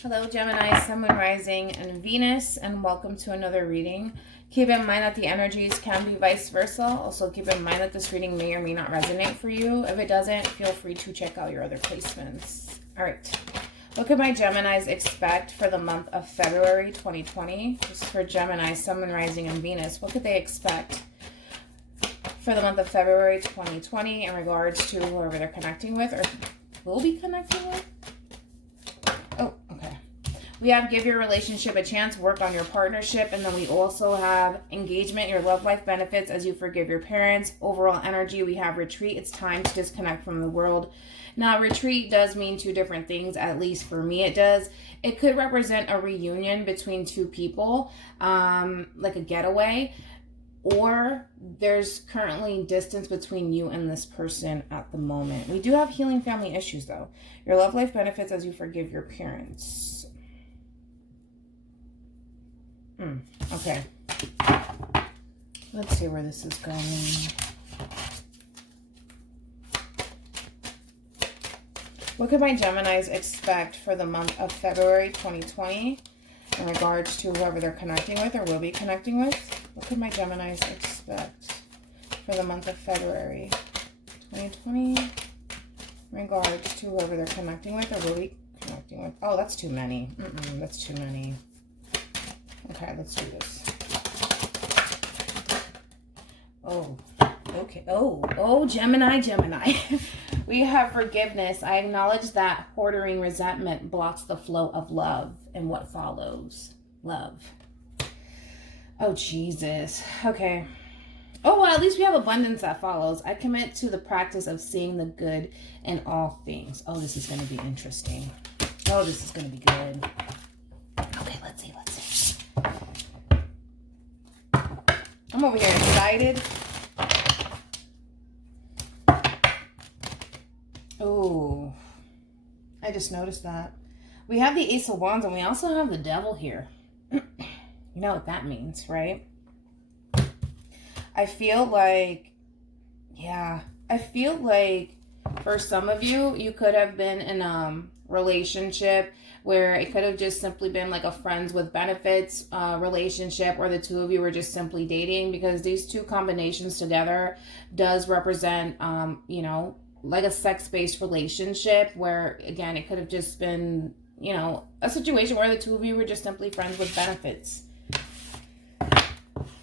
Hello, Gemini, Sun, Moon, Rising, and Venus, and welcome to another reading. Keep in mind that the energies can be vice versa. Also, keep in mind that this reading may or may not resonate for you. If it doesn't, feel free to check out your other placements. All right. What could my Geminis expect for the month of February 2020? Just for Gemini, Sun, Moon, Rising, and Venus. What could they expect for the month of February 2020 in regards to whoever they're connecting with or will be connecting with? Oh, okay. We have give your relationship a chance, work on your partnership, and then we also have engagement, your love life benefits as you forgive your parents. Overall energy, we have retreat. It's time to disconnect from the world. Now, retreat does mean two different things, at least for me it does. It could represent a reunion between two people, like a getaway, or there's currently distance between you and this person at the moment. We do have healing family issues, though. Your love life benefits as you forgive your parents. Okay. Let's see where this is going. What could my Geminis expect for the month of February 2020 in regards to whoever they're connecting with or will be connecting with? What could my Geminis expect for the month of February 2020 in regards to whoever they're connecting with or will be connecting with? Oh, that's too many. That's too many. Okay, let's do this. Oh, okay. Oh, Gemini. We have forgiveness. I acknowledge that hoarding resentment blocks the flow of love and what follows. Love. Oh, Jesus. Okay. Oh, well, at least we have abundance that follows. I commit to the practice of seeing the good in all things. Oh, this is going to be interesting. Oh, this is going to be good. Okay, let's see. I'm over here excited. Oh, I just noticed that. We have the Ace of Wands and we also have the Devil here. You know what that means, right? I feel like for some of you, you could have been in a relationship where it could have just simply been like a friends with benefits relationship, or the two of you were just simply dating, because these two combinations together does represent, like a sex-based relationship where, again, it could have just been, a situation where the two of you were just simply friends with benefits.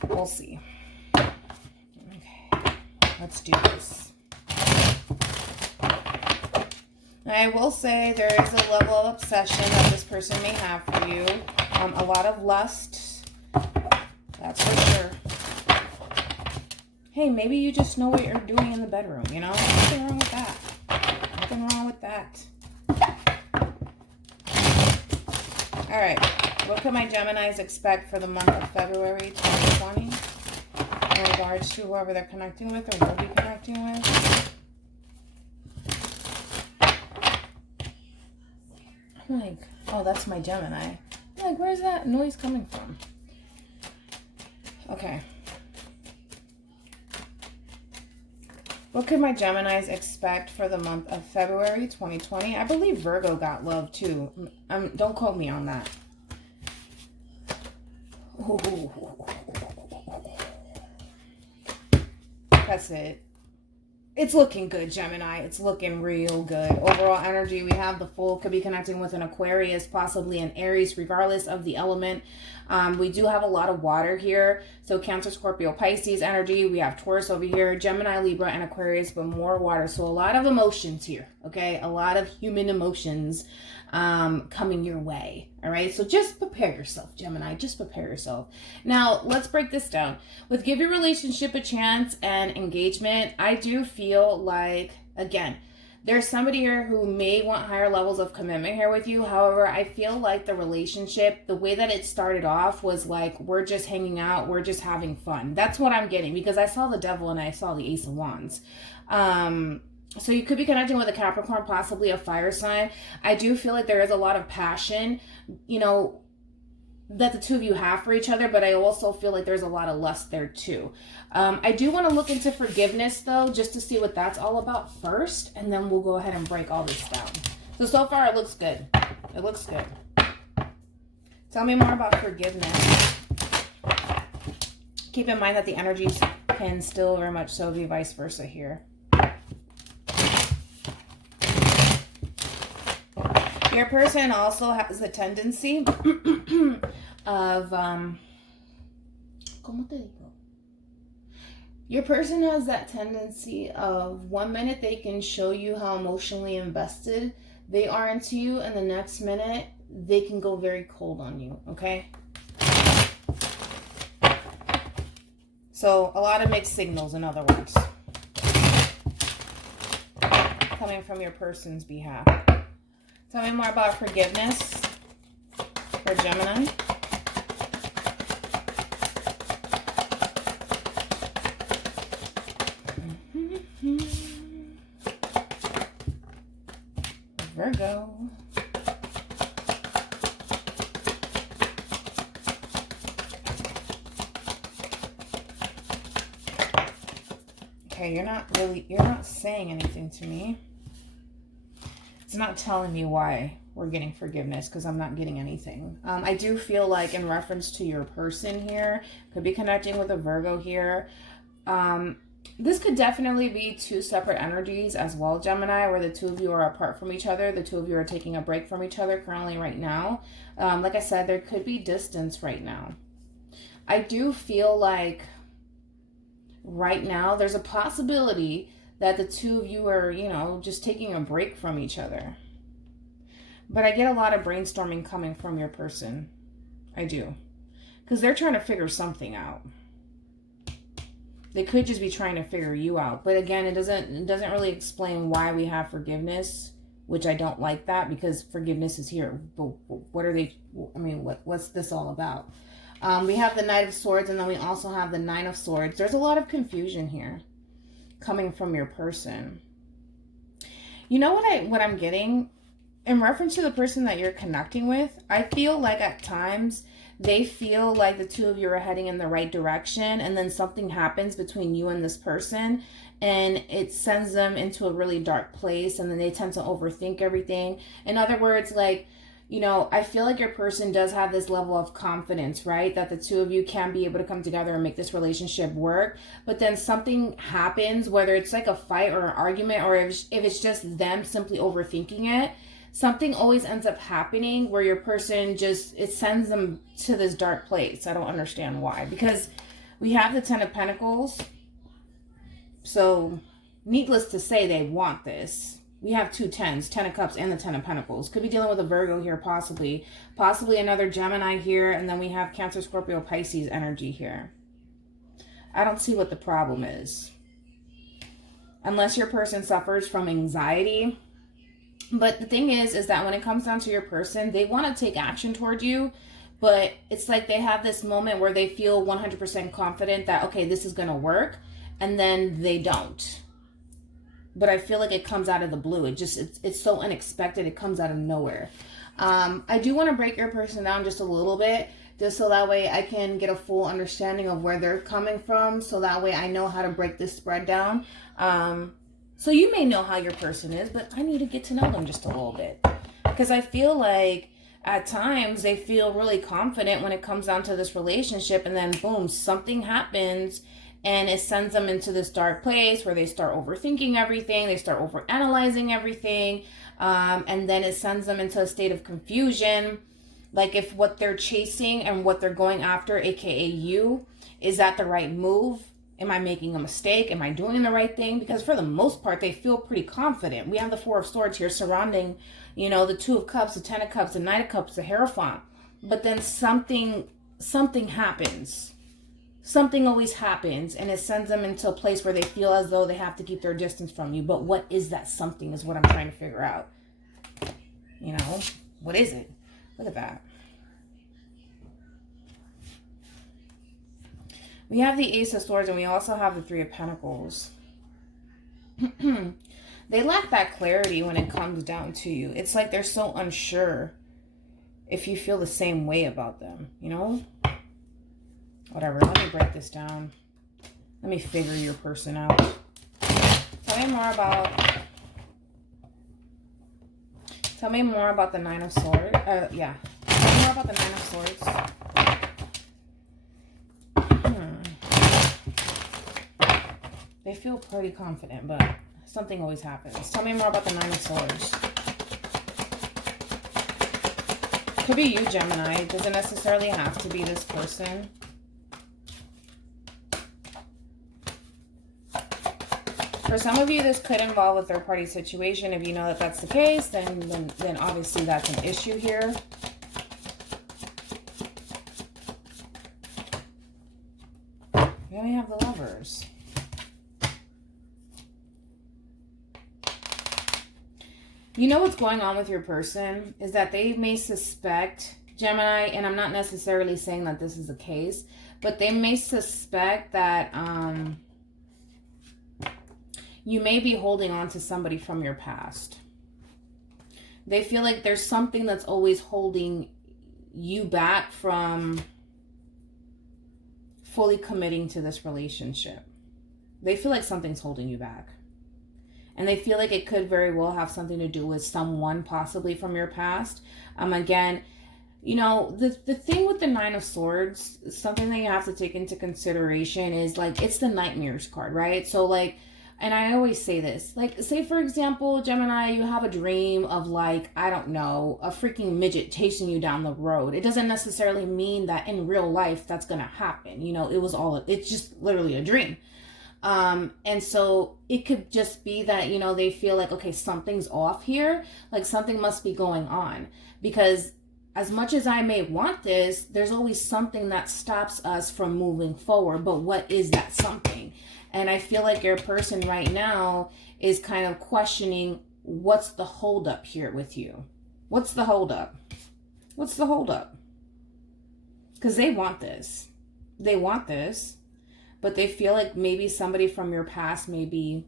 We'll see. Okay, let's do this. I will say there is a level of obsession that this person may have for you. A lot of lust, that's for sure. Hey, maybe you just know what you're doing in the bedroom, Nothing wrong with that. Nothing wrong with that. All right. What can my Geminis expect for the month of February 2020 in regards to whoever they're connecting with or will be connecting with? I'm like, oh, that's my Gemini. I'm like, where's that noise coming from? Okay. What could my Geminis expect for the month of February 2020? I believe Virgo got love too. Don't quote me on that. Ooh. That's it. It's looking good, Gemini. It's looking real good. Overall energy, we have the Fool. Could be connecting with an Aquarius, possibly an Aries, regardless of the element. We do have a lot of water here. So Cancer, Scorpio, Pisces energy. We have Taurus over here, Gemini, Libra, and Aquarius, but more water. So a lot of emotions here, okay? A lot of human emotions coming your way, all right? So just prepare yourself, Gemini. Just prepare yourself. Now, let's break this down. With give your relationship a chance and engagement, I do feel like, again, there's somebody here who may want higher levels of commitment here with you. However, I feel like the relationship, the way that it started off was like, we're just hanging out, we're just having fun. That's what I'm getting, because I saw the Devil and I saw the Ace of Wands. So you could be connecting with a Capricorn, possibly a fire sign. I do feel like there is a lot of passion, that the two of you have for each other, but I also feel like there's a lot of lust there too. I do want to look into forgiveness though, just to see what that's all about first, and then we'll go ahead and break all this down. So far it looks good. It looks good. Tell me more about forgiveness. Keep in mind that the energies can still very much so be vice versa here. Your person also has a tendency of, ¿cómo te digo? Your person has that tendency of 1 minute they can show you how emotionally invested they are into you, and the next minute they can go very cold on you, okay? So a lot of mixed signals, in other words, coming from your person's behalf. Tell me more about forgiveness for Gemini. Virgo. Okay, you're not saying anything to me. It's not telling me why we're getting forgiveness, because I'm not getting anything. I do feel like in reference to your person here, could be connecting with a Virgo here. This could definitely be two separate energies as well, Gemini, where the two of you are apart from each other. The two of you are taking a break from each other currently right now. Like I said, there could be distance right now. I do feel like right now there's a possibility that the two of you are, you know, just taking a break from each other. But I get a lot of brainstorming coming from your person. I do. Because they're trying to figure something out. They could just be trying to figure you out. But again, it doesn't really explain why we have forgiveness, which I don't like that, because forgiveness is here. But what are they, I mean, what's this all about? We have the Knight of Swords, and then we also have the Nine of Swords. There's a lot of confusion here coming from your person. You know what I'm getting? In reference to the person that you're connecting with, I feel like at times they feel like the two of you are heading in the right direction, and then something happens between you and this person, and it sends them into a really dark place, and then they tend to overthink everything. In other words, like, you know, I feel like your person does have this level of confidence, right? That the two of you can be able to come together and make this relationship work. But then something happens, whether it's like a fight or an argument, or if it's just them simply overthinking it, something always ends up happening where your person just, it sends them to this dark place. I don't understand why. Because we have the Ten of Pentacles. So, needless to say, they want this. We have two tens, Ten of Cups and the Ten of Pentacles. Could be dealing with a Virgo here, possibly. Possibly another Gemini here. And then we have Cancer, Scorpio, Pisces energy here. I don't see what the problem is. Unless your person suffers from anxiety. But the thing is that when it comes down to your person, they want to take action toward you. But it's like they have this moment where they feel 100% confident that, okay, this is going to work. And then they don't. But I feel like it comes out of the blue. It's so unexpected. It comes out of nowhere. I do want to break your person down just a little bit, just so that way I can get a full understanding of where they're coming from. So that way I know how to break this spread down. So you may know how your person is, but I need to get to know them just a little bit. Because I feel like at times they feel really confident when it comes down to this relationship, and then boom, something happens. And it sends them into this dark place where they start overthinking everything. They start overanalyzing everything. And then it sends them into a state of confusion. Like if what they're chasing and what they're going after, aka you, is that the right move? Am I making a mistake? Am I doing the right thing? Because for the most part, they feel pretty confident. We have the Four of Swords here surrounding, you know, the Two of Cups, the Ten of Cups, the Knight of Cups, the Hierophant. But then something happens. Something always happens, and it sends them into a place where they feel as though they have to keep their distance from you. But what is that something is what I'm trying to figure out. You know, what is it? Look at that. We have the Ace of Swords, and we also have the Three of Pentacles. They lack that clarity when it comes down to you. It's like they're so unsure if you feel the same way about them, you know? Whatever, let me break this down. Let me figure your person out. Tell me more about the Nine of Swords. Tell me more about the Nine of Swords. They feel pretty confident, but something always happens. Tell me more about the Nine of Swords. Could be you, Gemini. It doesn't necessarily have to be this person. For some of you, this could involve a third-party situation. If you know that that's the case, then obviously that's an issue here. Here we have the Lovers. You know what's going on with your person is that they may suspect, Gemini, and I'm not necessarily saying that this is the case, but they may suspect that you may be holding on to somebody from your past. They feel like there's something that's always holding you back from fully committing to this relationship. They feel like something's holding you back. And they feel like it could very well have something to do with someone possibly from your past. Again, you know, the thing with the Nine of Swords, something that you have to take into consideration is like, it's the Nightmares card, right? So like, and I always say this, like, say for example, Gemini, you have a dream of like, I don't know, a freaking midget chasing you down the road. It doesn't necessarily mean that in real life that's going to happen. You know, it's just literally a dream. And so it could just be that, you know, they feel like, okay, something's off here. Like something must be going on, because as much as I may want this, there's always something that stops us from moving forward. But what is that something? And I feel like your person right now is kind of questioning, what's the holdup here with you? What's the holdup? What's the holdup? Because they want this. They want this. But they feel like maybe somebody from your past may be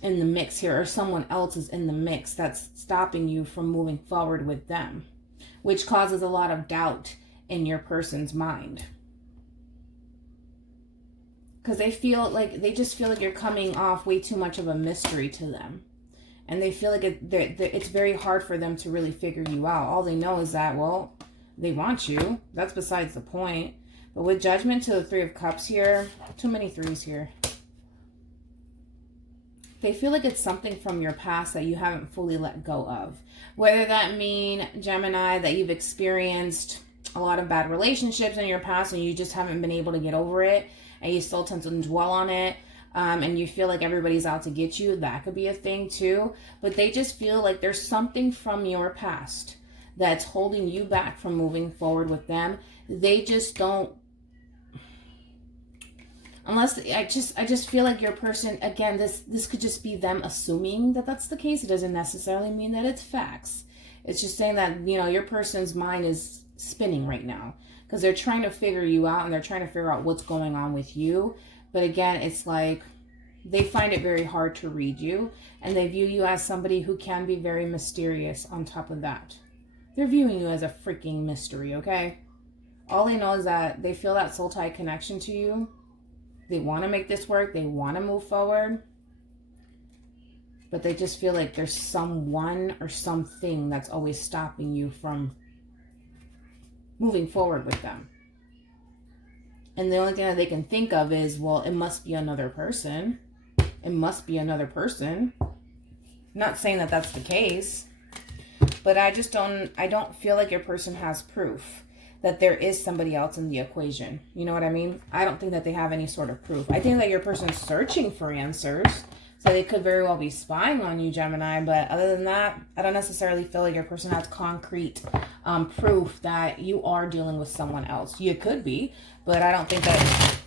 in the mix here, or someone else is in the mix that's stopping you from moving forward with them, which causes a lot of doubt in your person's mind. Because they just feel like you're coming off way too much of a mystery to them. And they feel like it's very hard for them to really figure you out. All they know is that, well, they want you. That's besides the point. But with Judgment to the Three of Cups here, too many threes here. They feel like it's something from your past that you haven't fully let go of. Whether that mean, Gemini, that you've experienced a lot of bad relationships in your past and you just haven't been able to get over it, and you still tend to dwell on it, and you feel like everybody's out to get you. That could be a thing too. But they just feel like there's something from your past that's holding you back from moving forward with them. They just don't, unless, I just feel like your person, again, this could just be them assuming that that's the case. It doesn't necessarily mean that it's facts. It's just saying that, you know, your person's mind is spinning right now because they're trying to figure you out and they're trying to figure out what's going on with you. But again, it's like they find it very hard to read you, and they view you as somebody who can be very mysterious on top of that. They're viewing you as a freaking mystery, okay? All they know is that they feel that soul tie connection to you. They want to make this work. They want to move forward. But they just feel like there's someone or something that's always stopping you from moving forward with them. And the only thing that they can think of is, well, it must be another person. It must be another person. Not saying that that's the case. But I don't feel like your person has proof that there is somebody else in the equation. You know what I mean? I don't think that they have any sort of proof. I think that your person's searching for answers. So they could very well be spying on you, Gemini. But other than that, I don't necessarily feel like your person has concrete proof that you are dealing with someone else. You could be, but I don't think that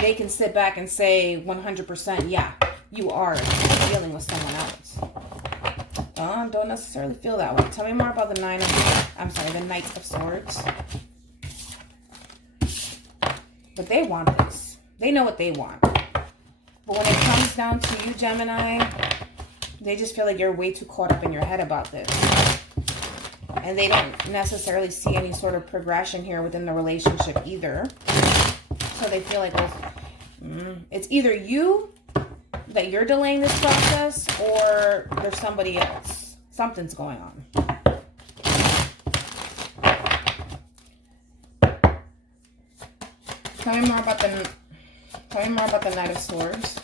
they can sit back and say 100%, yeah, you are dealing with someone else. Don't necessarily feel that way. Tell me more about the Knight of Swords. But they want this. They know what they want. But when it comes down to you, Gemini, they just feel like you're way too caught up in your head about this. And they don't necessarily see any sort of progression here within the relationship either. So they feel like, well, it's either you, that you're delaying this process, or there's somebody else. Something's going on. Tell me more about the Knight of Swords.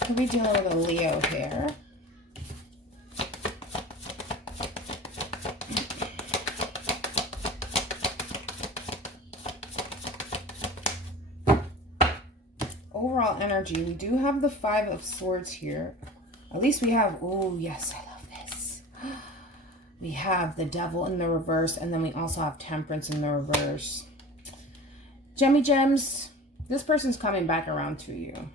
Could be dealing with a Leo here. Overall energy, we do have the Five of Swords here. At least we have, oh yes, I love this. We have the Devil in the reverse, and then we also have Temperance in the reverse. Gemmy Gems, this person's coming back around to you.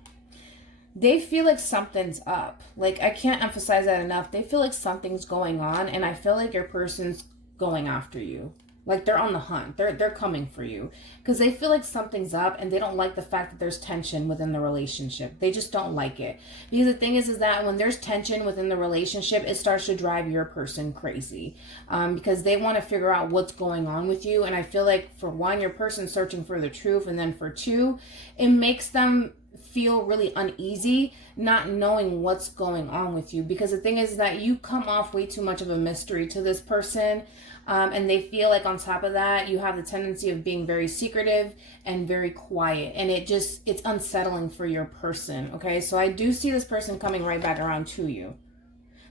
They feel like something's up. Like, I can't emphasize that enough. They feel like something's going on, and I feel like your person's going after you. Like, they're on the hunt. They're coming for you. Because they feel like something's up, and they don't like the fact that there's tension within the relationship. They just don't like it. Because the thing is that when there's tension within the relationship, it starts to drive your person crazy. Because they want to figure out what's going on with you. And I feel like, for one, your person's searching for the truth. And then for two, it makes them feel really uneasy not knowing what's going on with you, because the thing is that you come off way too much of a mystery to this person, and they feel like on top of that you have the tendency of being very secretive and very quiet, and it's unsettling for your person. Okay, so I do see this person coming right back around to you.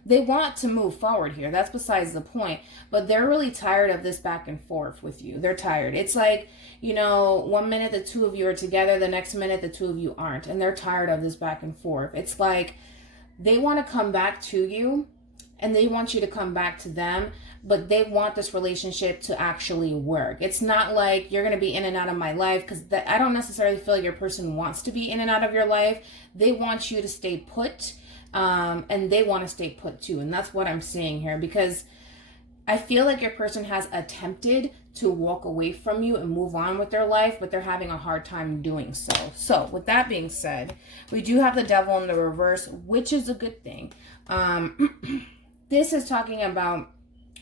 They want to move forward here. That's besides the point. But they're really tired of this back and forth with you. They're tired. It's like, you know, 1 minute the two of you are together, the next minute the two of you aren't. And they're tired of this back and forth. It's like they want to come back to you and they want you to come back to them, but they want this relationship to actually work. It's not like you're going to be in and out of my life, because I don't necessarily feel like your person wants to be in and out of your life. They want you to stay put. And they want to stay put too. And that's what I'm seeing here, because I feel like your person has attempted to walk away from you and move on with their life, but they're having a hard time doing so. So with that being said, we do have the Devil in the reverse, which is a good thing. This is talking about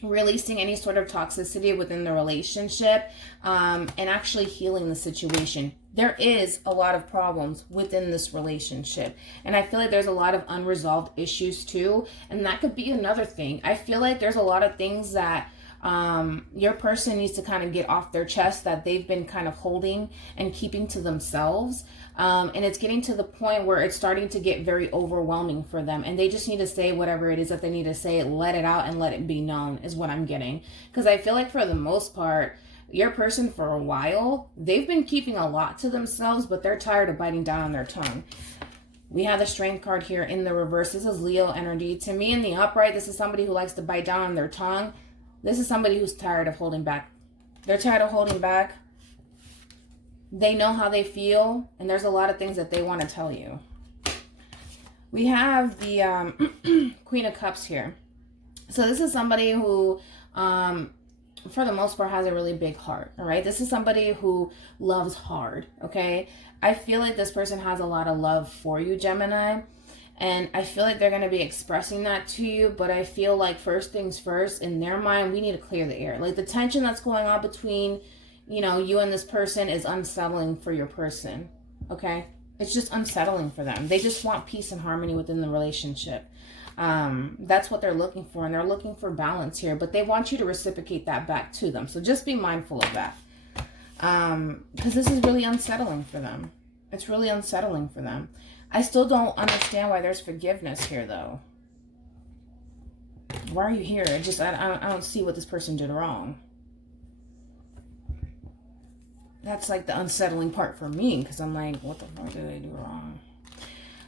releasing any sort of toxicity within the relationship, and actually healing the situation. There is a lot of problems within this relationship, and I feel like there's a lot of unresolved issues too, and that could be another thing. I feel like there's a lot of things that your person needs to kind of get off their chest that they've been kind of holding and keeping to themselves, and it's getting to the point where it's starting to get very overwhelming for them, and they just need to say whatever it is that they need to say, let it out and let it be known, is what I'm getting. Because I feel like for the most part, your person, for a while, they've been keeping a lot to themselves, but they're tired of biting down on their tongue. We have the Strength card here in the reverse. This is Leo energy. To me, in the upright, this is somebody who likes to bite down on their tongue. This is somebody who's tired of holding back. They're tired of holding back. They know how they feel, and there's a lot of things that they want to tell you. We have the Queen of Cups here. So this is somebody who, for the most part, has a really big heart, all right? This is somebody who loves hard, okay? I feel like this person has a lot of love for you, Gemini, and I feel like they're going to be expressing that to you, but I feel like first things first, in their mind, we need to clear the air. Like, the tension that's going on between, you know, you and this person is unsettling for your person, okay? It's just unsettling for them. They just want peace and harmony within the relationship. That's what they're looking for, and they're looking for balance here, but they want you to reciprocate that back to them. So just be mindful of that, because this is really unsettling for them. It's really unsettling for them. I still don't understand why there's forgiveness here, though. Why are you here? I don't see what this person did wrong. That's like the unsettling part for me, because I'm like, what the fuck did they do wrong?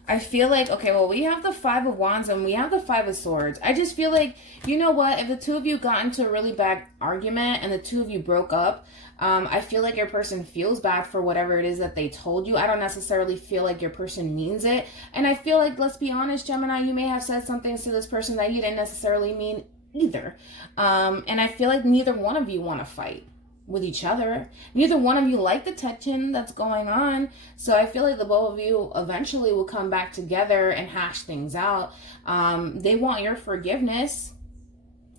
I feel like, okay, well, we have the Five of Wands and we have the Five of Swords. I just feel like, you know what? If the two of you got into a really bad argument and the two of you broke up, I feel like your person feels bad for whatever it is that they told you. I don't necessarily feel like your person means it. And I feel like, let's be honest, Gemini, you may have said some things to this person that you didn't necessarily mean either. And I feel like neither one of you want to fight with each other. Neither one of you like the tension that's going on. So I feel like the both of you eventually will come back together and hash things out. They want your forgiveness,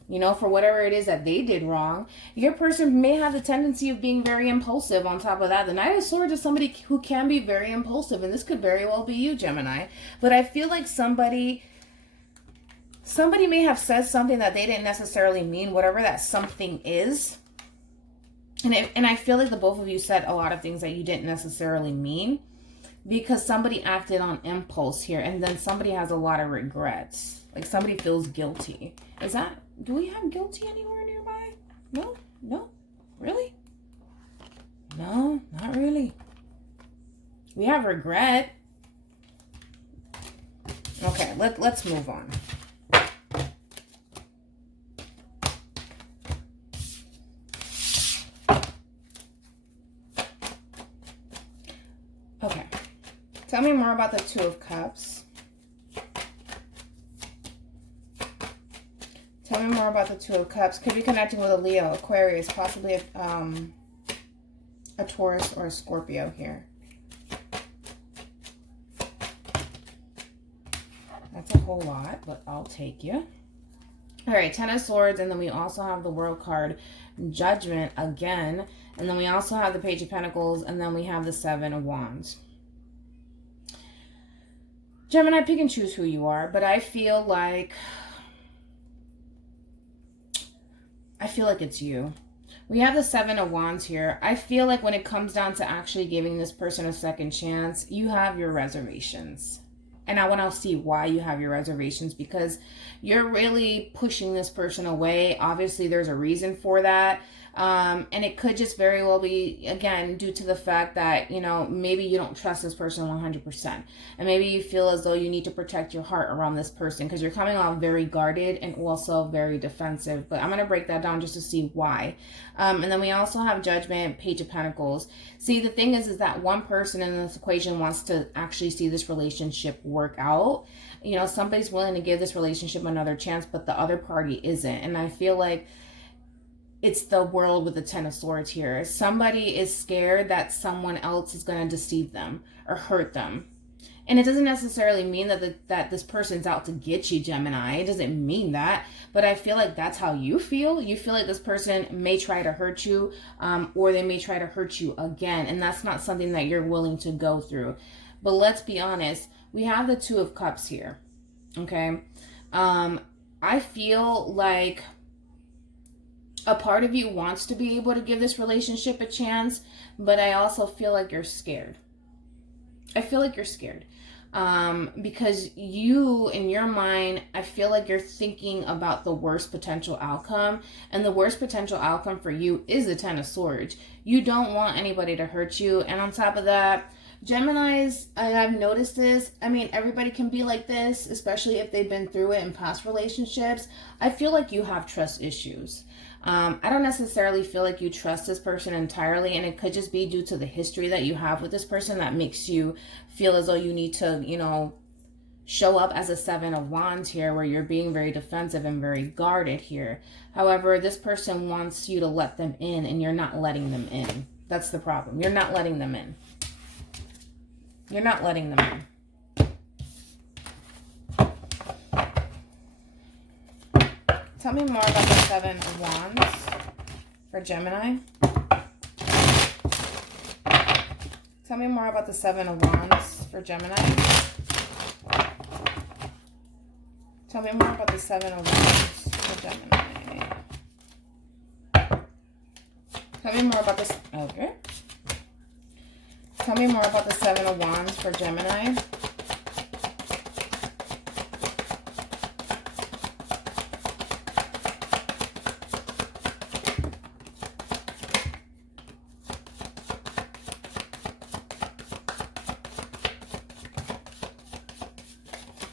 you know, for whatever it is that they did wrong. Your person may have the tendency of being very impulsive on top of that. The Knight of Swords is somebody who can be very impulsive, and this could very well be you, Gemini. But I feel like somebody Somebody may have said something that they didn't necessarily mean, whatever that something is. And I feel like the both of you said a lot of things that you didn't necessarily mean, because somebody acted on impulse here, and then somebody has a lot of regrets. Like somebody feels guilty. Do we have guilty anywhere nearby? No? No? Really? No, not really. We have regret. Okay, let's move on. Okay. Tell me more about the Two of Cups. Tell me more about the Two of Cups. Could be connecting with a Leo, Aquarius, possibly a Taurus or a Scorpio here. That's a whole lot, but I'll take you. All right, Ten of Swords, and then we also have the World card, Judgment again, and then we also have the Page of Pentacles, and then we have the Seven of Wands. Gemini, pick and choose who you are, but I feel like it's you. We have the Seven of Wands here. I feel like when it comes down to actually giving this person a second chance, you have your reservations. And I want to see why you have your reservations, because you're really pushing this person away. Obviously, there's a reason for that. And it could just very well be, again, due to the fact that, you know, maybe you don't trust this person 100%. And maybe you feel as though you need to protect your heart around this person, because you're coming off very guarded and also very defensive. But I'm going to break that down just to see why. And then we also have Judgment, Page of Pentacles. See, the thing is that one person in this equation wants to actually see this relationship work out. You know, somebody's willing to give this relationship another chance, but the other party isn't. And I feel like it's the World with the Ten of Swords here. Somebody is scared that someone else is going to deceive them or hurt them. And it doesn't necessarily mean that this person's out to get you, Gemini. It doesn't mean that. But I feel like that's how you feel. You feel like this person may try to hurt you, or they may try to hurt you again. And that's not something that you're willing to go through. But let's be honest. We have the Two of Cups here. Okay? I feel like a part of you wants to be able to give this relationship a chance, but I also feel like you're scared. I feel like you're scared. Because you, in your mind, I feel like you're thinking about the worst potential outcome. And the worst potential outcome for you is the Ten of Swords. You don't want anybody to hurt you. And on top of that, Geminis, I've noticed this. I mean, everybody can be like this, especially if they've been through it in past relationships. I feel like you have trust issues. I don't necessarily feel like you trust this person entirely, and it could just be due to the history that you have with this person that makes you feel as though you need to, you know, show up as a Seven of Wands here, where you're being very defensive and very guarded here. However, this person wants you to let them in, and you're not letting them in. That's the problem. You're not letting them in. You're not letting them in. Tell me more about the Seven of Wands for Gemini. Tell me more about the Seven of Wands for Gemini. Tell me more about the Seven of Wands for Gemini. Tell me more about this. Okay. Tell me more about the Seven of Wands for Gemini.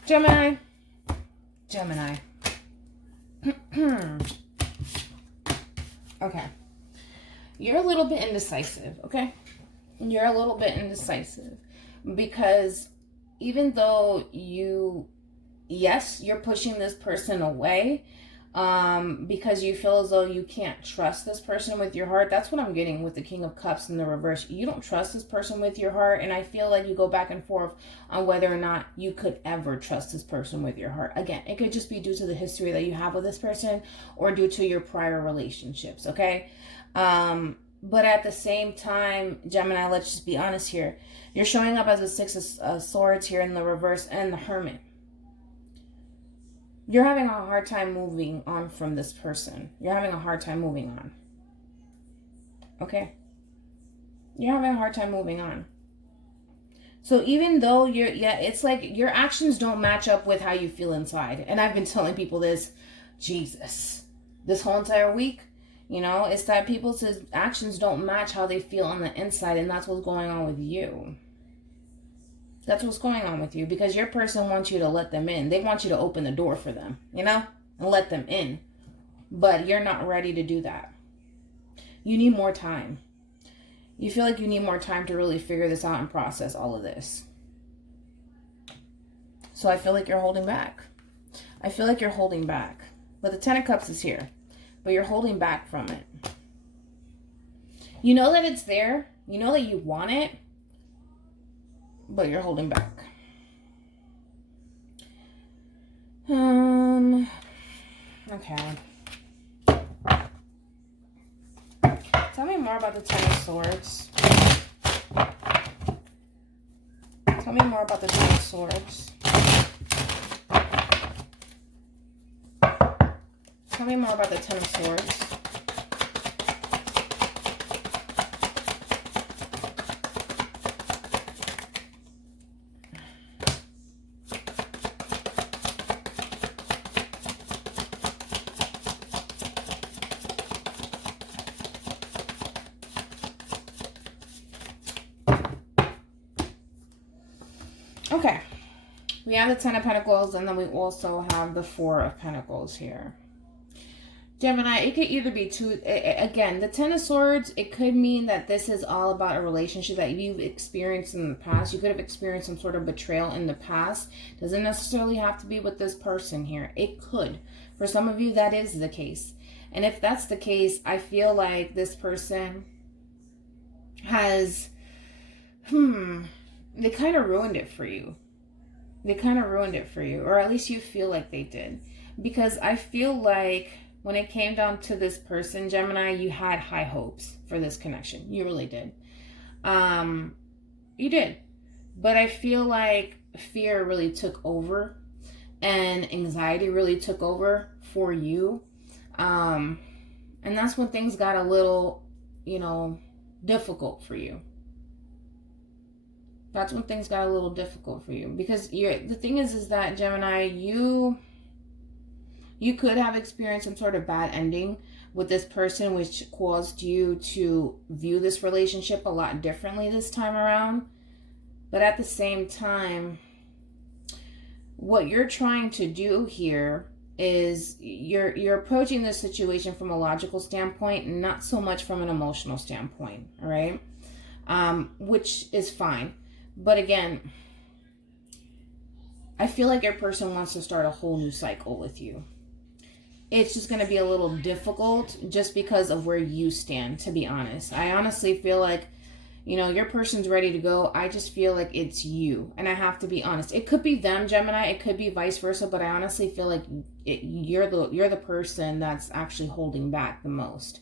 Gemini. Gemini. Okay. You're a little bit indecisive, okay? You're a little bit indecisive because even though yes, you're pushing this person away because you feel as though you can't trust this person with your heart. That's what I'm getting with the King of Cups in the reverse. You don't trust this person with your heart, and I feel like you go back and forth on whether or not you could ever trust this person with your heart. Again, it could just be due to the history that you have with this person or due to your prior relationships, okay? But at the same time, Gemini, let's just be honest here. You're showing up as a Six of Swords here in the reverse and the Hermit. You're having a hard time moving on from this person. You're having a hard time moving on. Okay? You're having a hard time moving on. So even though it's like your actions don't match up with how you feel inside. And I've been telling people this, Jesus, this whole entire week, it's that people's actions don't match how they feel on the inside. And that's what's going on with you. That's what's going on with you, because your person wants you to let them in. They want you to open the door for them, and let them in. But you're not ready to do that. You need more time. You feel like you need more time to really figure this out and process all of this. So I feel like you're holding back. I feel like you're holding back. But the Ten of Cups is here. But you're holding back from it. You know that it's there. You know that you want it. But you're holding back. Okay. Tell me more about the Ten of Swords. Tell me more about the Ten of Swords. Tell me more about the Ten of Swords. Okay, we have the Ten of Pentacles, and then we also have the Four of Pentacles here. Gemini, it could either be two, again, the Ten of Swords, it could mean that this is all about a relationship that you've experienced in the past. You could have experienced some sort of betrayal in the past. Doesn't necessarily have to be with this person here. It could. For some of you, that is the case. And if that's the case, I feel like this person has, they kind of ruined it for you. They kind of ruined it for you. Or at least you feel like they did. Because I feel like when it came down to this person, Gemini, you had high hopes for this connection. You really did. You did. But I feel like fear really took over. And anxiety really took over for you. And that's when things got a little, difficult for you. That's when things got a little difficult for you. Because the thing is that, Gemini, you could have experienced some sort of bad ending with this person, which caused you to view this relationship a lot differently this time around. But at the same time, what you're trying to do here is you're approaching this situation from a logical standpoint, not so much from an emotional standpoint, all right? Which is fine. But again, I feel like your person wants to start a whole new cycle with you. It's just going to be a little difficult just because of where you stand, to be honest. I honestly feel like, your person's ready to go. I just feel like it's you. And I have to be honest. It could be them, Gemini. It could be vice versa. But I honestly feel like you're the person that's actually holding back the most.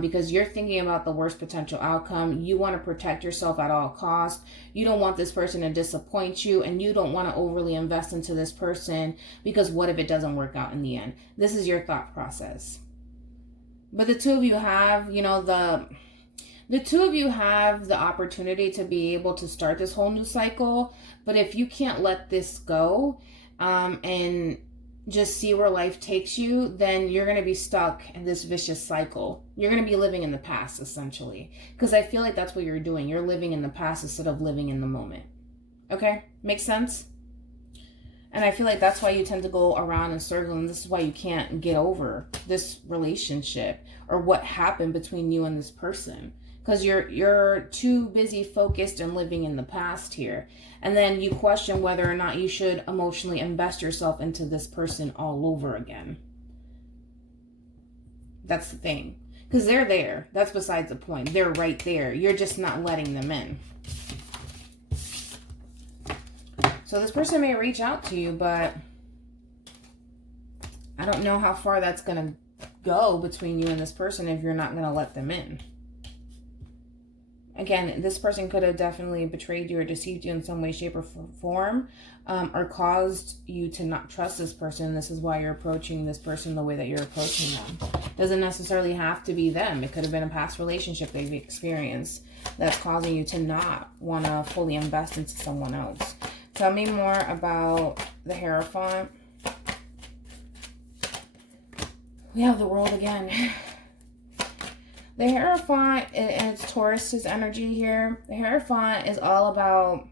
Because you're thinking about the worst potential outcome. You want to protect yourself at all costs. You don't want this person to disappoint you, and you don't want to overly invest into this person because what if it doesn't work out in the end? This is your thought process. But the two of you have, the two of you have the opportunity to be able to start this whole new cycle. But if you can't let this go, and just see where life takes you, then you're going to be stuck in this vicious cycle. You're going to be living in the past, essentially. Because I feel like that's what you're doing. You're living in the past instead of living in the moment. Okay? Makes sense? And I feel like that's why you tend to go around in circles, and this is why you can't get over this relationship or what happened between you and this person. Because you're too busy focused and living in the past here. And then you question whether or not you should emotionally invest yourself into this person all over again. That's the thing. Because they're there. That's besides the point. They're right there. You're just not letting them in. So this person may reach out to you, but I don't know how far that's going to go between you and this person if you're not going to let them in. Again, this person could have definitely betrayed you or deceived you in some way, shape, or form, or caused you to not trust this person. This is why you're approaching this person the way that you're approaching them. Doesn't necessarily have to be them. It could have been a past relationship they've experienced that's causing you to not want to fully invest into someone else. Tell me more about the Hierophant. We have the World again. The Hierophant, and it's Taurus's energy here. The Hierophant is all about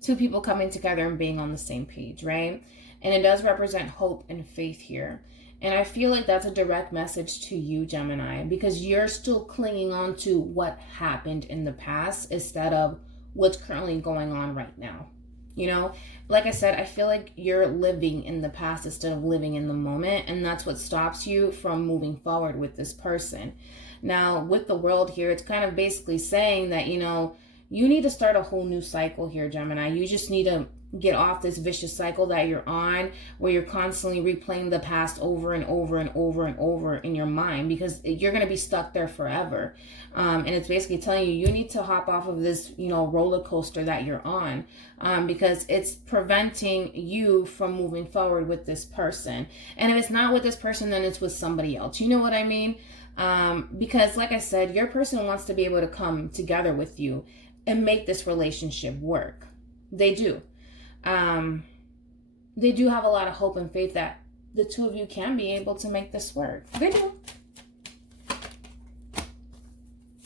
two people coming together and being on the same page, right? And it does represent hope and faith here. And I feel like that's a direct message to you, Gemini, because you're still clinging on to what happened in the past instead of what's currently going on right now. You know, like I said, I feel like you're living in the past instead of living in the moment. And that's what stops you from moving forward with this person. Now, with the World here, it's kind of basically saying that, you know, you need to start a whole new cycle here, Gemini. You just need to get off this vicious cycle that you're on, where you're constantly replaying the past over and over and over and over in your mind, because you're going to be stuck there forever. And it's basically telling you, you need to hop off of this, you know, roller coaster that you're on, because it's preventing you from moving forward with this person. And if it's not with this person, then it's with somebody else. You know what I mean? Because like I said, your person wants to be able to come together with you and make this relationship work. They do. They do have a lot of hope and faith that the two of you can be able to make this work. They do.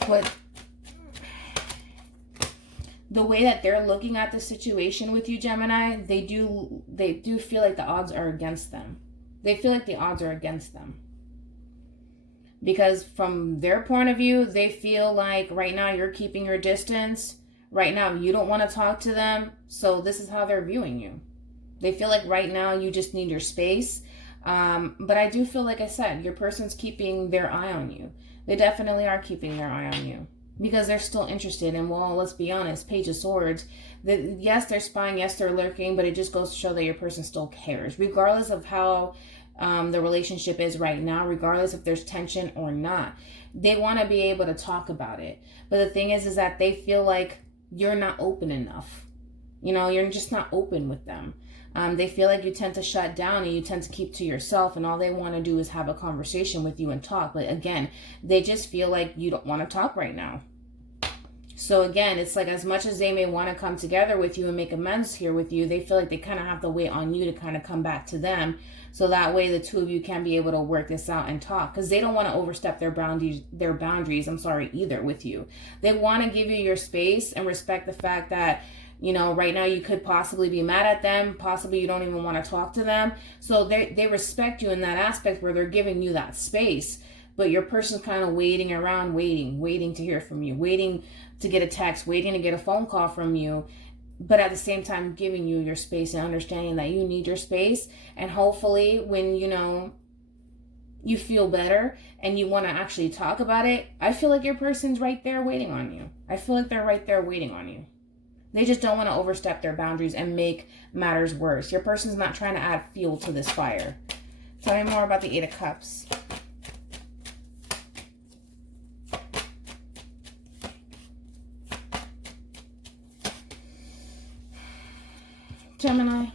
But the way that they're looking at the situation with you, Gemini, they do feel like the odds are against them. They feel like the odds are against them. Because from their point of view, they feel like right now you're keeping your distance. Right now, you don't want to talk to them. So this is how they're viewing you. They feel like right now you just need your space. But I do feel, like I said, your person's keeping their eye on you. They definitely are keeping their eye on you. Because they're still interested. And, well, let's be honest, Page of Swords. Yes, they're spying. Yes, they're lurking. But it just goes to show that your person still cares. Regardless of how the relationship is right now. Regardless if there's tension or not. They want to be able to talk about it. But the thing is that they feel like you're not open enough. You know, you're just not open with them. They feel like you tend to shut down and you tend to keep to yourself, and all they want to do is have a conversation with you and talk. But again, they just feel like you don't want to talk right now. So again, it's like as much as they may want to come together with you and make amends here with you, they feel like they kind of have to wait on you to kind of come back to them. So that way the two of you can be able to work this out and talk, because they don't want to overstep their boundaries, either with you. They want to give you your space and respect the fact that, you know, right now you could possibly be mad at them. Possibly you don't even want to talk to them. So they respect you in that aspect where they're giving you that space. But your person's kind of waiting around, waiting to hear from you, waiting to get a text, waiting to get a phone call from you. But at the same time, giving you your space and understanding that you need your space. And hopefully when, you know, you feel better and you want to actually talk about it, I feel like your person's right there waiting on you. I feel like they're right there waiting on you. They just don't want to overstep their boundaries and make matters worse. Your person's not trying to add fuel to this fire. Tell me more about the Eight of Cups. Gemini.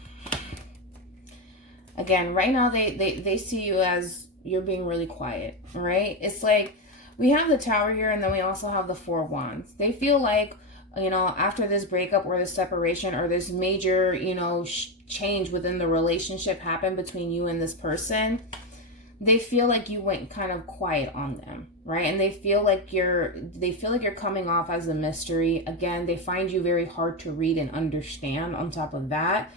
Again, right now they see you as you're being really quiet, right? It's like we have the Tower here, and then we also have the Four of Wands. They feel like, you know, after this breakup or this separation or this major, you know, change within the relationship happened between you and this person, they feel like you went kind of quiet on them, right? And they feel like you're coming off as a mystery. Again, they find you very hard to read and understand on top of that.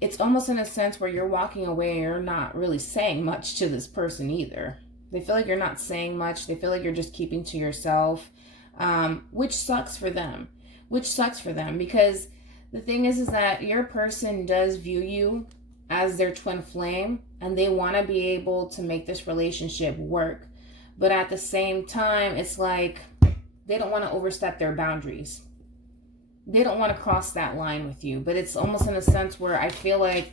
It's almost in a sense where you're walking away and you're not really saying much to this person either. They feel like you're not saying much. They feel like you're just keeping to yourself, which sucks for them. Because the thing is that your person does view you as their twin flame, and they want to be able to make this relationship work. But at the same time, it's like they don't want to overstep their boundaries. They don't want to cross that line with you. But it's almost in a sense where I feel like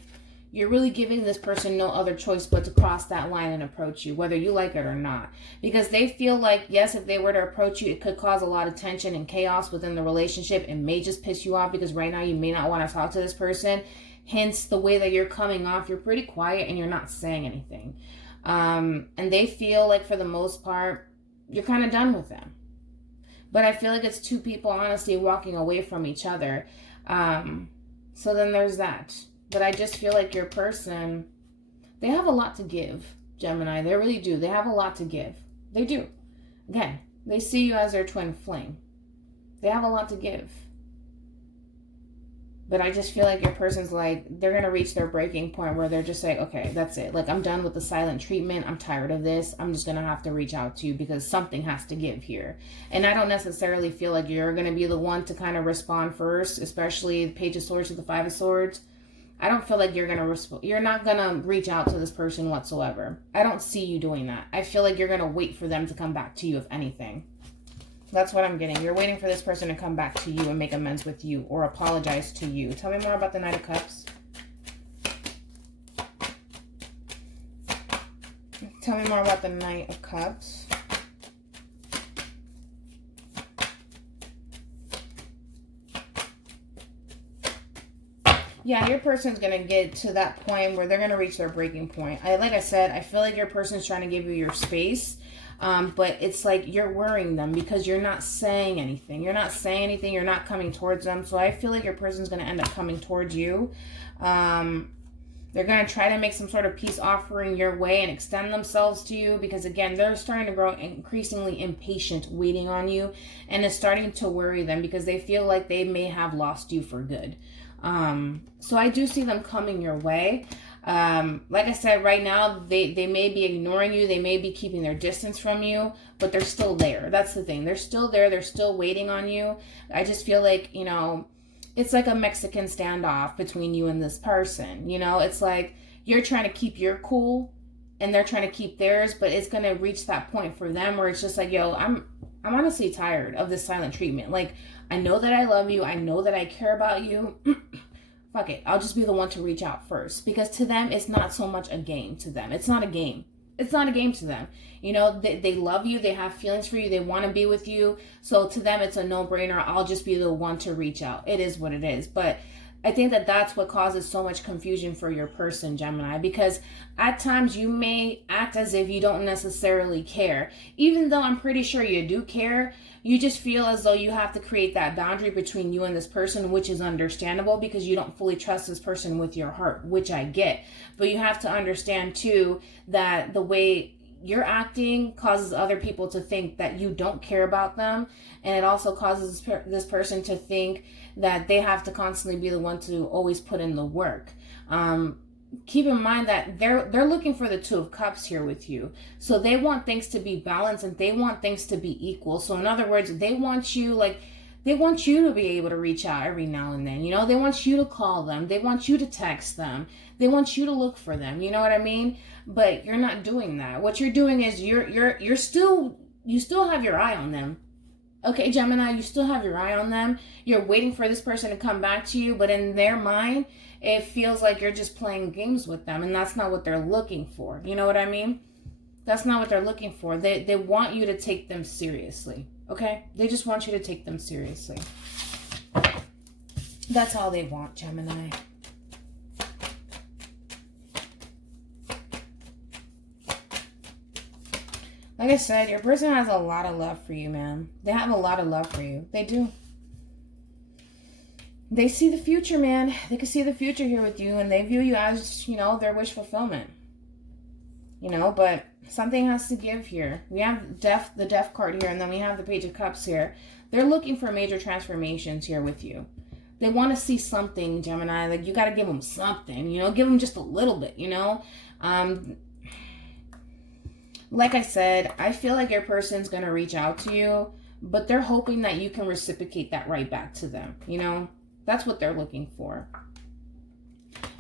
you're really giving this person no other choice but to cross that line and approach you, whether you like it or not. Because they feel like, yes, if they were to approach you, it could cause a lot of tension and chaos within the relationship. It may just piss you off because right now you may not want to talk to this person. Hence, the way that you're coming off, you're pretty quiet and you're not saying anything. And they feel like, for the most part, you're kind of done with them. But I feel like it's two people, honestly, walking away from each other. So then there's that. But I just feel like your person, they have a lot to give, Gemini. They really do. They have a lot to give. They do. Again, they see you as their twin flame. They have a lot to give. But I just feel like your person's like, they're going to reach their breaking point where they're just like, okay, that's it. Like, I'm done with the silent treatment. I'm tired of this. I'm just going to have to reach out to you because something has to give here. And I don't necessarily feel like you're going to be the one to kind of respond first, especially the Page of Swords to the Five of Swords. I don't feel like you're not going to reach out to this person whatsoever. I don't see you doing that. I feel like you're going to wait for them to come back to you, if anything. That's what I'm getting. You're waiting for this person to come back to you and make amends with you or apologize to you. Tell me more about the Knight of Cups. Tell me more about the Knight of Cups. Yeah, your person's going to get to that point where they're going to reach their breaking point. Like I said, I feel like your person's trying to give you your space. But it's like you're worrying them because you're not saying anything. You're not saying anything. You're not coming towards them. So I feel like your person's going to end up coming towards you. They're going to try to make some sort of peace offering your way and extend themselves to you because, again, they're starting to grow increasingly impatient waiting on you. And it's starting to worry them because they feel like they may have lost you for good. So I do see them coming your way. Like I said, right now, they may be ignoring you. They may be keeping their distance from you, but they're still there. That's the thing. They're still there. They're still waiting on you. I just feel like, you know, it's like a Mexican standoff between you and this person. You know, it's like you're trying to keep your cool and they're trying to keep theirs, but it's going to reach that point for them where it's just like, yo, I'm honestly tired of this silent treatment. Like, I know that I love you. I know that I care about you. Fuck it. I'll just be the one to reach out first. Because to them, it's not so much a game to them. It's not a game. It's not a game to them. You know, they love you. They have feelings for you. They want to be with you. So to them, it's a no-brainer. I'll just be the one to reach out. It is what it is. But I think that that's what causes so much confusion for your person, Gemini, because at times you may act as if you don't necessarily care. Even though I'm pretty sure you do care, you just feel as though you have to create that boundary between you and this person, which is understandable because you don't fully trust this person with your heart, which I get. But you have to understand, too, that the way you're acting causes other people to think that you don't care about them. And it also causes this person to think that they have to constantly be the one to always put in the work. Keep in mind that they're looking for the Two of Cups here with you. So they want things to be balanced and they want things to be equal. So in other words, they want you to be able to reach out every now and then. You know, they want you to call them. They want you to text them. They want you to look for them. You know what I mean? But you're not doing that. What you're doing is you still have your eye on them. Okay, Gemini, you still have your eye on them. You're waiting for this person to come back to you, but in their mind, it feels like you're just playing games with them, and that's not what they're looking for. You know what I mean? That's not what they're looking for. They want you to take them seriously, okay? They just want you to take them seriously. That's all they want, Gemini. Like I said, your person has a lot of love for you, man. They have a lot of love for you. They do. They see the future, man. They can see the future here with you, and they view you as, you know, their wish fulfillment. You know, but something has to give here. We have the Death card here, and then we have the Page of Cups here. They're looking for major transformations here with you. They want to see something, Gemini. Like, you got to give them something, you know. Give them just a little bit, you know. Like I said, I feel like your person's going to reach out to you, but they're hoping that you can reciprocate that right back to them, you know? That's what they're looking for.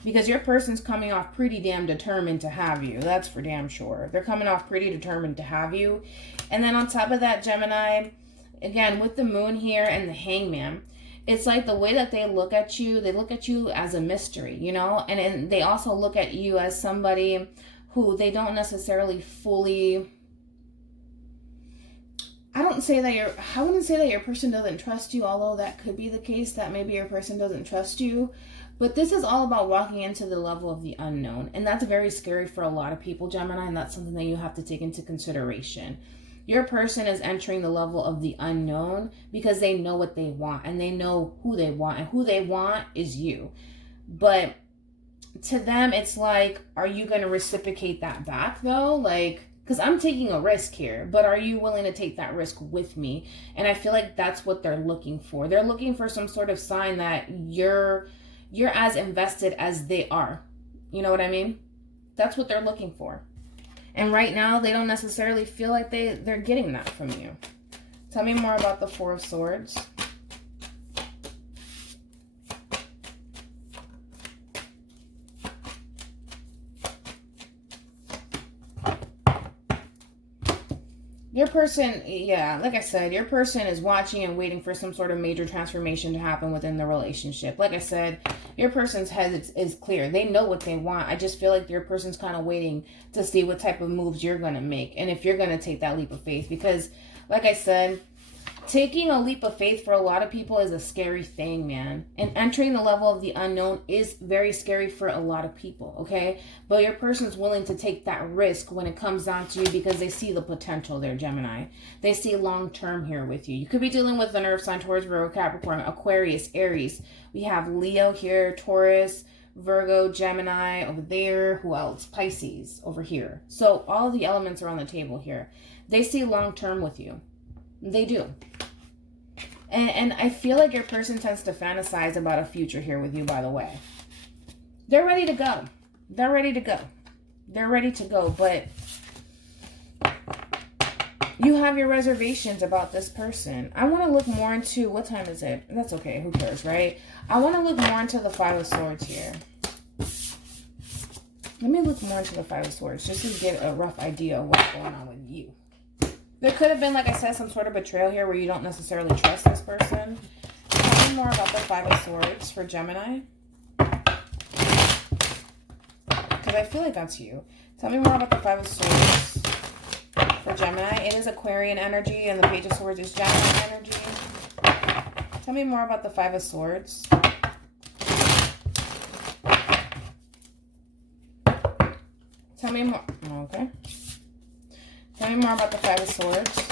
Because your person's coming off pretty damn determined to have you. That's for damn sure. They're coming off pretty determined to have you. And then on top of that, Gemini, again, with the Moon here and the Hangman, it's like the way that they look at you as a mystery, you know? And they also look at you as somebody who they don't necessarily fully... I wouldn't say that your person doesn't trust you, although that could be the case, that maybe your person doesn't trust you. But this is all about walking into the level of the unknown. And that's very scary for a lot of people, Gemini, and that's something that you have to take into consideration. Your person is entering the level of the unknown because they know what they want and they know who they want, and who they want is you. But to them, it's like, are you going to reciprocate that back though? Like, because I'm taking a risk here, but are you willing to take that risk with me? And I feel like that's what they're looking for. They're looking for some sort of sign that you're as invested as they are. You know what I mean? That's what they're looking for. And right now, they don't necessarily feel like they're getting that from you. Tell me more about the Four of Swords. Your person, yeah, like I said, your person is watching and waiting for some sort of major transformation to happen within the relationship. Like I said, your person's head is clear. They know what they want. I just feel like your person's kind of waiting to see what type of moves you're going to make and if you're going to take that leap of faith. Because, like I said, taking a leap of faith for a lot of people is a scary thing, man. And entering the level of the unknown is very scary for a lot of people, okay? But your person's willing to take that risk when it comes down to you because they see the potential there, Gemini. They see long-term here with you. You could be dealing with an earth sign, Taurus, Virgo, Capricorn, Aquarius, Aries. We have Leo here, Taurus, Virgo, Gemini over there. Who else? Pisces over here. So all the elements are on the table here. They see long-term with you. They do. And I feel like your person tends to fantasize about a future here with you, by the way. They're ready to go. They're ready to go. They're ready to go, but you have your reservations about this person. I want to look more into, what time is it? That's okay, who cares, right? I want to look more into the Five of Swords here. Let me look more into the Five of Swords just to get a rough idea of what's going on with you. There could have been, like I said, some sort of betrayal here where you don't necessarily trust this person. Tell me more about the Five of Swords for Gemini. Because I feel like that's you. Tell me more about the Five of Swords for Gemini. It is Aquarian energy and the Page of Swords is Gemini energy. Tell me more about the Five of Swords. Tell me more. Okay. Tell me more about the Five of Swords.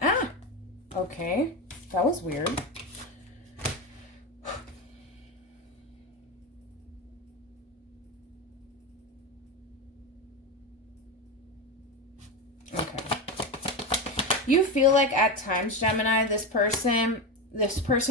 Ah! Okay. That was weird. Okay. You feel like at times, Gemini, this person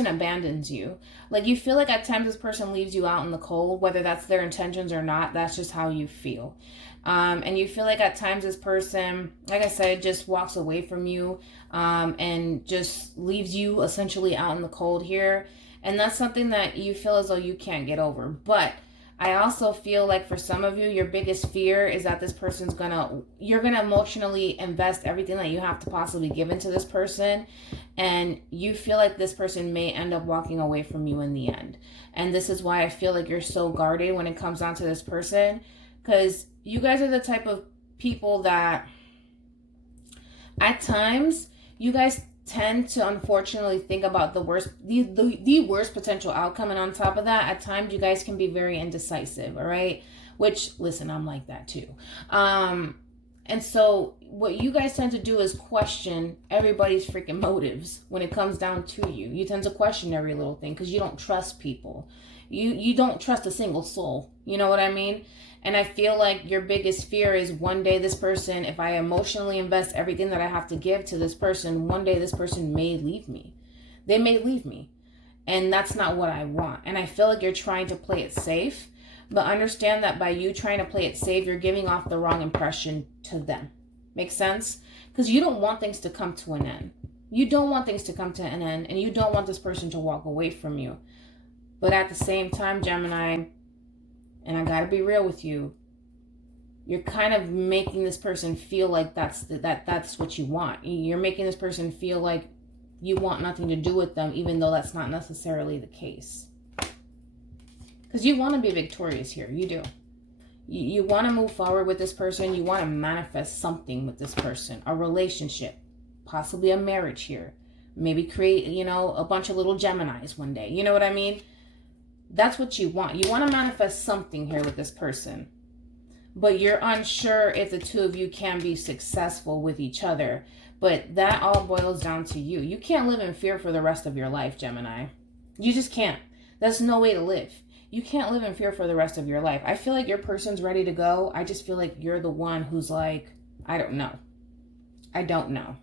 abandons you. Like, you feel like at times this person leaves you out in the cold, whether that's their intentions or not. That's just how you feel. And you feel like at times this person, like I said, just walks away from you and just leaves you essentially out in the cold here. And that's something that you feel as though you can't get over. But I also feel like for some of you, your biggest fear is that this person's you're gonna emotionally invest everything that you have to possibly give into this person. And you feel like this person may end up walking away from you in the end. And this is why I feel like you're so guarded when it comes down to this person. Because you guys are the type of people that at times you guys tend to unfortunately think about the worst potential outcome. And on top of that, at times you guys can be very indecisive, all right? Which, listen, I'm like that too. And so what you guys tend to do is question everybody's freaking motives when it comes down to you. You tend to question every little thing because you don't trust people. You don't trust a single soul. You know what I mean? And I feel like your biggest fear is one day this person, if I emotionally invest everything that I have to give to this person, one day this person may leave me. They may leave me. And that's not what I want. And I feel like you're trying to play it safe. But understand that by you trying to play it safe, you're giving off the wrong impression to them. Make sense? Because you don't want things to come to an end. You don't want things to come to an end. And you don't want this person to walk away from you. But at the same time, Gemini, and I gotta be real with you, You're kind of making this person feel like that's what you want. You're making this person feel like you want nothing to do with them, even though that's not necessarily the case. Because you want to be victorious here. You do. You want to move forward with this person. You want to manifest something with this person. A relationship. Possibly a marriage here. Maybe create, you know, a bunch of little Geminis one day. You know what I mean? That's what you want. You want to manifest something here with this person. But you're unsure if the two of you can be successful with each other. But that all boils down to you. You can't live in fear for the rest of your life, Gemini. You just can't. That's no way to live. You can't live in fear for the rest of your life. I feel like your person's ready to go. I just feel like you're the one who's like, I don't know. I don't know.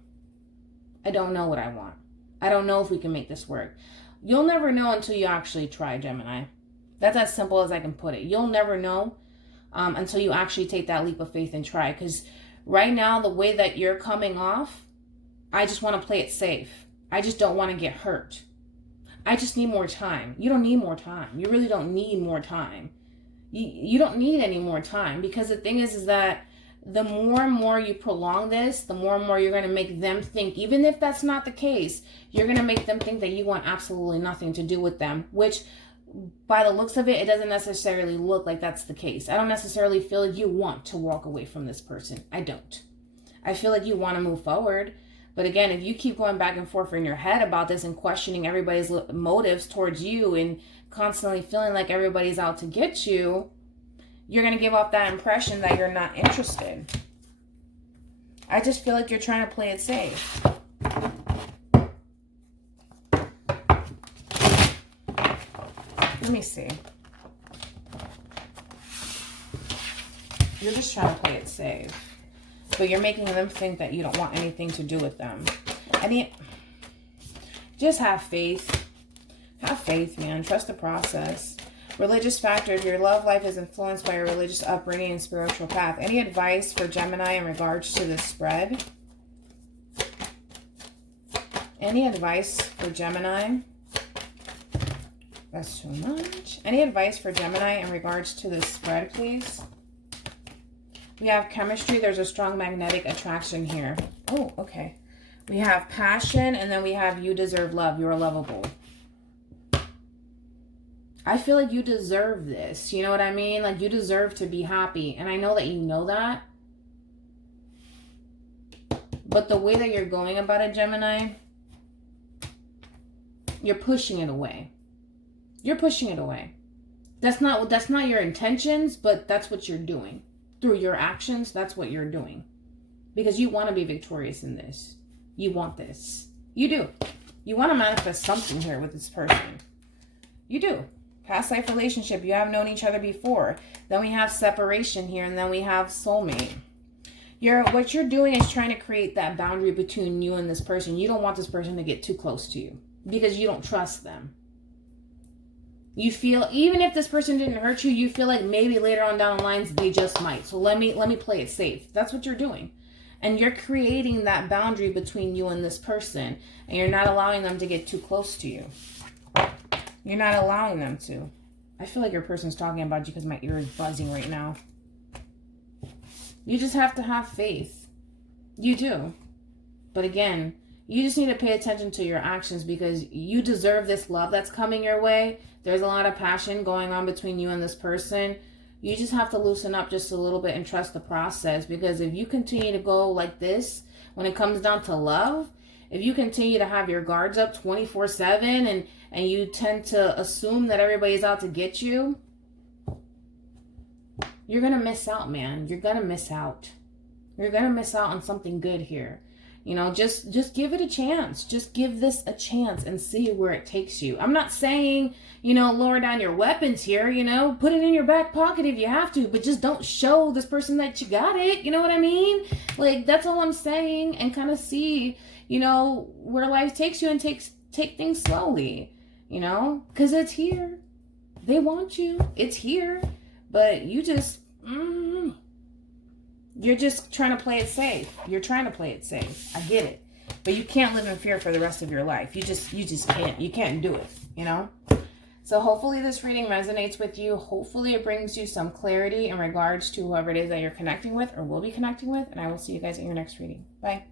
I don't know what I want. I don't know if we can make this work. You'll never know until you actually try, Gemini. That's as simple as I can put it. You'll never know until you actually take that leap of faith and try. Because right now, the way that you're coming off, I just want to play it safe. I just don't want to get hurt. I just need more time. You don't need more time. You really don't need more time. You don't need any more time, because the thing is that the more and more you prolong this, the more and more you're going to make them think, even if that's not the case, you're going to make them think that you want absolutely nothing to do with them, which by the looks of it, it doesn't necessarily look like that's the case. I don't necessarily feel like you want to walk away from this person. I don't. I feel like you want to move forward. But again, if you keep going back and forth in your head about this and questioning everybody's motives towards you and constantly feeling like everybody's out to get you, you're going to give off that impression that you're not interested. I just feel like you're trying to play it safe. Let me see. You're just trying to play it safe. But you're making them think that you don't want anything to do with them. And just have faith. Have faith, man. Trust the process. Religious factors. Your love life is influenced by your religious upbringing and spiritual path. Any advice for Gemini in regards to this spread? Any advice for Gemini? That's too much. Any advice for Gemini in regards to this spread, please? We have chemistry. There's a strong magnetic attraction here. Oh, okay. We have passion, and then we have you deserve love. You're lovable. I feel like you deserve this. You know what I mean? Like, you deserve to be happy. And I know that you know that. But the way that you're going about it, Gemini, you're pushing it away. You're pushing it away. That's not your intentions, but that's what you're doing. Through your actions, that's what you're doing. Because you want to be victorious in this. You want this. You do. You want to manifest something here with this person. You do. Past life relationship. You have known each other before. Then we have separation here. And then we have soulmate. What you're doing is trying to create that boundary between you and this person. You don't want this person to get too close to you. Because you don't trust them. You feel, even if this person didn't hurt you, you feel like maybe later on down the lines, they just might. So let me play it safe. That's what you're doing. And you're creating that boundary between you and this person. And you're not allowing them to get too close to you. You're not allowing them to. I feel like your person's talking about you because my ear is buzzing right now. You just have to have faith. You do. But again, you just need to pay attention to your actions, because you deserve this love that's coming your way. There's a lot of passion going on between you and this person. You just have to loosen up just a little bit and trust the process, because if you continue to go like this, when it comes down to love, if you continue to have your guards up 24/7 and you tend to assume that everybody's out to get you, you're going to miss out, man. You're going to miss out. You're going to miss out on something good here. You know, just give it a chance. Just give this a chance and see where it takes you. I'm not saying, you know, lower down your weapons here, you know, put it in your back pocket if you have to, but just don't show this person that you got it. You know what I mean? Like, that's all I'm saying, and kind of see, you know, where life takes you, and take things slowly, you know, because it's here. They want you. It's here, but you just, you're just trying to play it safe. You're trying to play it safe. I get it. But you can't live in fear for the rest of your life. You just can't. You can't do it, you know? So hopefully this reading resonates with you. Hopefully it brings you some clarity in regards to whoever it is that you're connecting with or will be connecting with. And I will see you guys in your next reading. Bye.